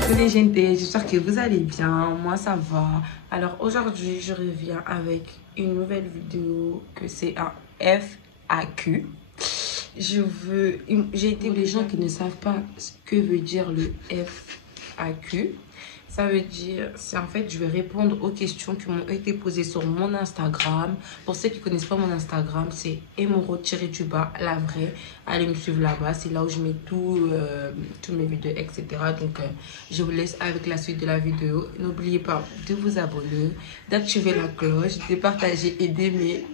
Salut gente, j'espère que vous allez bien, moi ça va. Alors aujourd'hui je reviens avec une nouvelle vidéo que c'est un FAQ. J'ai été les gens qui ne savent pas ce que veut dire le FAQ. Ça veut dire, c'est en fait, je vais répondre aux questions qui m'ont été posées sur mon Instagram. Pour ceux qui ne connaissent pas mon Instagram, c'est Emoro-du-bas, la vraie. Allez me suivre là-bas, c'est là où je mets toutes mes vidéos, etc. Donc, je vous laisse avec la suite de la vidéo. N'oubliez pas de vous abonner, d'activer la cloche, de partager et d'aimer.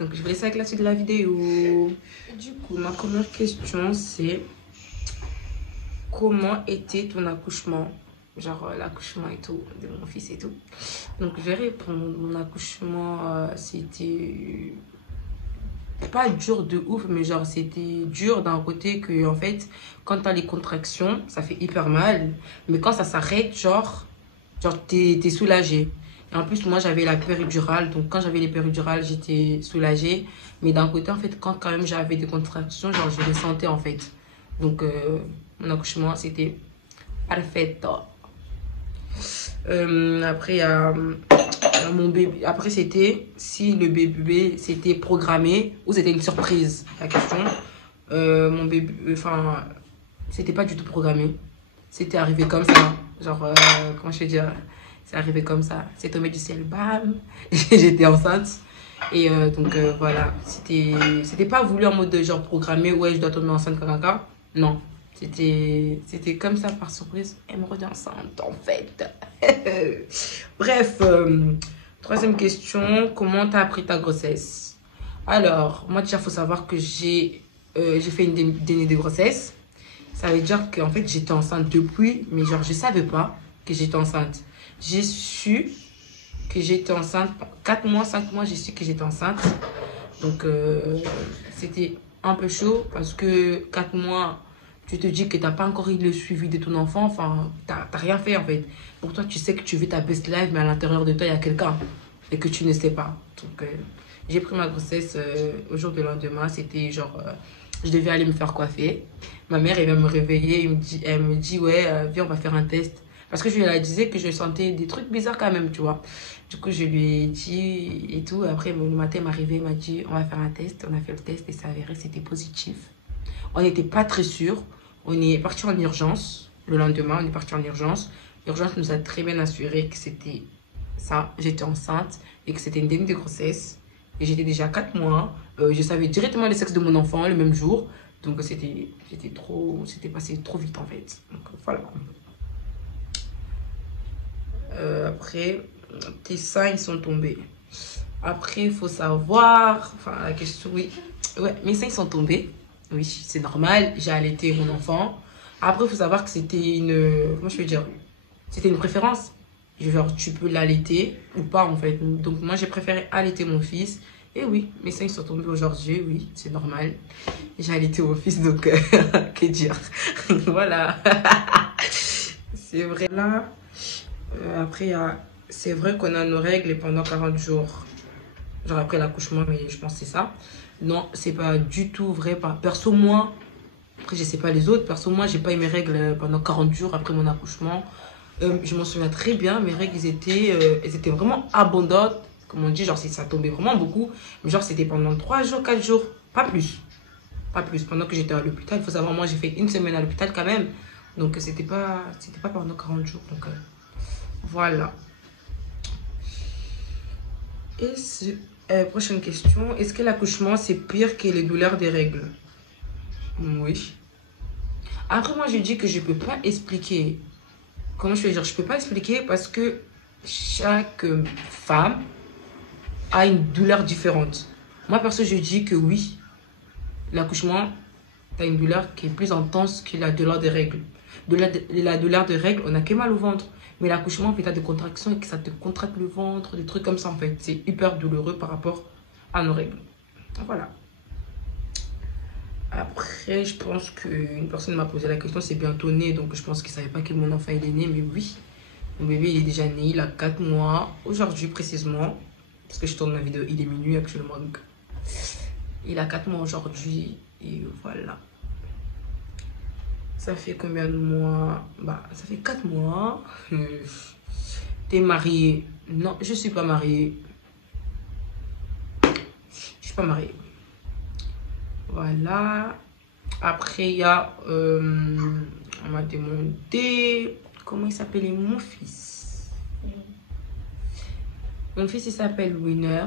Donc, je vous laisse avec la suite de la vidéo. Du coup, ma première question, c'est comment était ton accouchement? Genre l'accouchement et tout, de mon fils et tout. Donc je vais répondre, mon accouchement c'était pas dur de ouf, mais genre c'était dur d'un côté que en fait, quand t'as les contractions, ça fait hyper mal. Mais quand ça s'arrête, genre t'es soulagé. Et en plus, moi j'avais la péridurale, donc quand j'avais les péridurales, j'étais soulagée. Mais d'un côté, en fait, quand même j'avais des contractions, genre je les sentais en fait. Donc mon accouchement c'était parfait. Après, il y a mon bébé. Après, c'était si le bébé c'était programmé ou c'était une surprise. La question. Mon bébé, enfin, c'était pas du tout programmé. C'était arrivé comme ça. Genre, comment je vais dire? C'est arrivé comme ça. C'est tombé du ciel, bam. J'étais enceinte. Et donc, voilà. C'était pas voulu en mode de genre programmé. Ouais, je dois tomber enceinte, caca. Non. C'était comme ça par surprise. Elle me revient enceinte en fait. Bref, troisième question. Comment t'as appris ta grossesse? Alors, moi déjà, il faut savoir que j'ai fait une déni de grossesse. Ça veut dire qu'en fait, j'étais enceinte depuis, mais genre, je savais pas que j'étais enceinte. J'ai su que j'étais enceinte. 4 mois, 5 mois, j'ai su que j'étais enceinte. Donc, c'était un peu chaud parce que 4 mois... Tu te dis que tu n'as pas encore eu le suivi de ton enfant, enfin, tu n'as rien fait en fait. Pour toi, tu sais que tu vis ta best life, mais à l'intérieur de toi, il y a quelqu'un et que tu ne sais pas. Donc, j'ai pris ma grossesse au jour de lendemain. C'était genre, je devais aller me faire coiffer. Ma mère, elle vient me réveiller, elle me dit ouais, viens, on va faire un test. Parce que je lui disais que je sentais des trucs bizarres quand même, tu vois. Du coup, je lui ai dit et tout. Après, le matin, elle m'est arrivée, elle m'a dit on va faire un test. On a fait le test et ça avéré, c'était positif. On n'était pas très sûr. On est parti en urgence. Le lendemain, on est parti en urgence. L'urgence nous a très bien assuré que c'était ça. J'étais enceinte et que c'était une déni de grossesse. Et j'étais déjà 4 mois. Je savais directement le sexe de mon enfant le même jour. Donc c'était passé trop vite en fait. Donc voilà. Après, tes seins ils sont tombés. Après, il faut savoir. Enfin, la question, oui. Ouais, mes seins ils sont tombés. Oui, c'est normal, j'ai allaité mon enfant. Après, il faut savoir que c'était une... Comment je peux dire? C'était une préférence. Genre, tu peux l'allaiter ou pas, en fait. Donc, moi, j'ai préféré allaiter mon fils. Et oui, mes seins, ils sont tombés aujourd'hui. Oui, c'est normal. J'ai allaité mon fils, donc... que dire? Voilà. C'est vrai. Là, après, c'est vrai qu'on a nos règles pendant 40 jours. Genre, après l'accouchement, mais je pense que c'est ça. Non, c'est pas du tout vrai. Perso, moi, après, je sais pas les autres. Perso, moi, j'ai pas eu mes règles pendant 40 jours après mon accouchement. Je m'en souviens très bien. Mes règles, elles étaient vraiment abondantes. Comme on dit, genre, ça tombait vraiment beaucoup. Mais genre, c'était pendant 3 jours, 4 jours. Pas plus. Pas plus. Pendant que j'étais à l'hôpital, il faut savoir, moi, j'ai fait 1 semaine à l'hôpital quand même. Donc, c'était pas pendant 40 jours. Donc, voilà. Prochaine question. Est-ce que l'accouchement, c'est pire que les douleurs des règles? Oui. Après, moi, je dis que je peux pas expliquer. Comment je vais dire? Je peux pas expliquer parce que chaque femme a une douleur différente. Moi, perso, je dis que oui. L'accouchement, tu as une douleur qui est plus intense que la douleur des règles. La douleur des règles, on a que mal au ventre. Mais l'accouchement, tu as des contractions et que ça te contracte le ventre, des trucs comme ça en fait. C'est hyper douloureux par rapport à nos règles. Voilà. Après, je pense qu'une personne m'a posé la question, c'est bientôt né, donc je pense qu'il ne savait pas que mon enfant il est né, mais oui. Mon bébé il est déjà né, il a 4 mois, aujourd'hui précisément, parce que je tourne la vidéo, il est minuit actuellement. Donc Il a 4 mois aujourd'hui. Et voilà. Ça fait combien de mois? Bah, ça fait 4 mois. T'es mariée? Non, je suis pas mariée. Je suis pas mariée. Voilà. Après, il y a... on m'a demandé... Comment il s'appelait mon fils? Mon fils, il s'appelle Winner.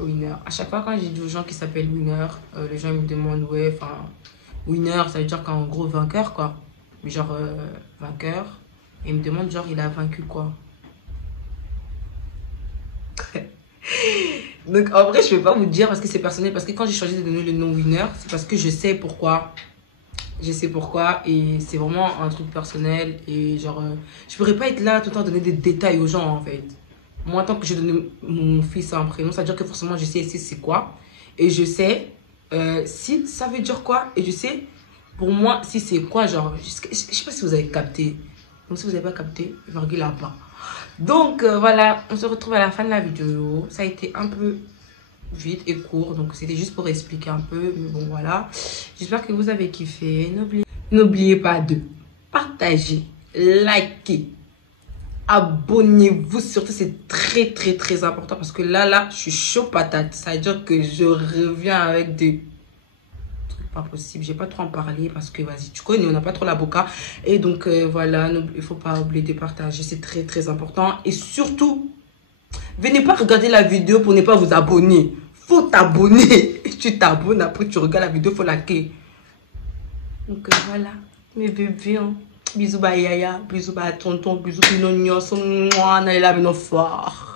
Winner. À chaque fois, quand j'ai dit aux gens qui s'appellent Winner, les gens ils me demandent, ouais, enfin... Winner, ça veut dire qu'en gros, vainqueur, quoi. Genre, vainqueur. Et ils me demandent, genre, il a vaincu, quoi. Donc, en vrai, je ne vais pas vous dire parce que c'est personnel. Parce que quand j'ai choisi de donner le nom Winner, c'est parce que je sais pourquoi. Je sais pourquoi. Et c'est vraiment un truc personnel. Et genre, je pourrais pas être là tout le temps donner des détails aux gens, en fait. Moi, tant que je donne mon fils un prénom, ça veut dire que forcément, je sais c'est quoi. Et je sais si ça veut dire quoi. Et je sais, pour moi, si c'est quoi, genre, je sais pas si vous avez capté. Donc, si vous n'avez pas capté, virgule là bas. Donc, voilà, on se retrouve à la fin de la vidéo. Ça a été un peu vite et court. Donc, c'était juste pour expliquer un peu. Mais bon, voilà. J'espère que vous avez kiffé. N'oubliez pas de partager, liker, abonnez-vous. Surtout, c'est très, très, très important. Parce que là, je suis chaud patate. Ça veut dire que je reviens avec des... pas possible, j'ai pas trop en parler parce que vas-y, tu connais, on n'a pas trop l'avocat. Et donc voilà, il faut pas oublier de partager, c'est très très important. Et surtout, venez pas regarder la vidéo pour ne pas vous abonner. Faut t'abonner. Tu t'abonnes, après tu regardes la vidéo, faut liker. Donc voilà, mes bébés, hein. Bisous bah yaya, bisous bah tonton, bisous pinognos, moi on est là, mais non fort.